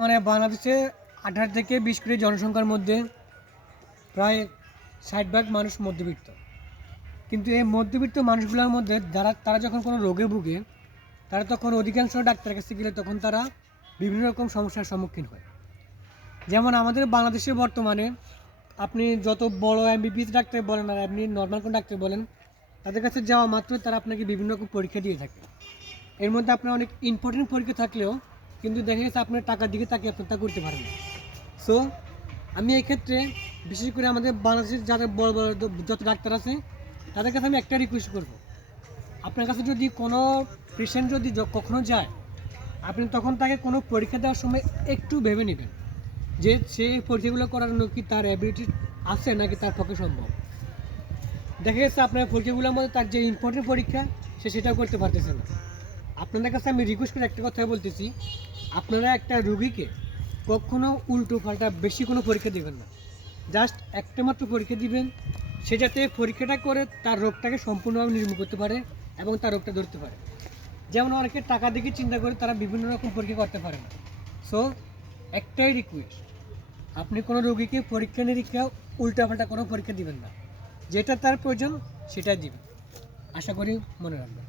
মানে বাংলাদেশে 18 থেকে 20 কোটি জনসংখ্যার মধ্যে প্রায় 60 ভাগ মানুষ মধ্যবিত্ত। কিন্তু এই মধ্যবিত্ত মানুষগুলোর মধ্যে তারা যখন কোনো রোগে ভুগে, তারা তখন অধিকাংশ ডাক্তারের কাছে গেলে তখন তারা বিভিন্ন রকম সমস্যার সম্মুখীন হয়। যেমন আমাদের বাংলাদেশে বর্তমানে আপনি যত বড় এমবিবিএস ডাক্তার বলেন আর আপনি নর্মাল কোনো ডাক্তার বলেন, তাদের কাছে যাওয়া মাত্রই তারা আপনাকে বিভিন্ন রকম পরীক্ষা দিয়ে থাকে। এর মধ্যে আপনার অনেক ইম্পর্টেন্ট পরীক্ষা থাকলেও কিন্তু দেখা গেছে আপনার টাকার দিকে তাকিয়ে আপনি তা করতে পারেন না। সো আমি এই ক্ষেত্রে বিশেষ করে আমাদের বাংলাদেশের যারা বড় বড় যত ডাক্তার আছে তাদের কাছে আমি একটা রিকোয়েস্ট করব, আপনার কাছে যদি কোনো পেশেন্ট যদি কখনো যায়, আপনি তখন তাকে কোনো পরীক্ষা দেওয়ার সময় একটু ভেবে নেবেন যে সে পরীক্ষাগুলো করানো কি তার অ্যাবিলিটি আছে নাকি তার পক্ষে সম্ভব। দেখা গেছে আপনার পরীক্ষাগুলোর মধ্যে তার যে ইম্পর্টেন্ট পরীক্ষা সে সেটাও করতে পারতেছে না। আপনাদের কাছে আমি রিকোয়েস্ট করে একটা কথা বলতেছি, আপনারা একটা রুগীকে কখনো উল্টো পাল্টা বেশি কোনো পরীক্ষা দেবেন না। জাস্ট একটা মাত্র পরীক্ষা দিবেন, সে যাতে পরীক্ষাটা করে তার রোগটাকে সম্পূর্ণভাবে নির্মূল করতে পারে এবং তার রোগটা ধরতে পারে। যেমন অনেকে টাকা দিকে চিন্তা করে তারা বিভিন্ন রকম পরীক্ষা করতে পারে না। সো একটাই রিকোয়েস্ট, আপনি কোনো রোগীকে পরীক্ষা নিরীক্ষা উল্টাপাল্টা কোনো পরীক্ষা দিবেন না, যেটা তার প্রয়োজন সেটাই দিবেন। আশা করি মনে রাখবেন।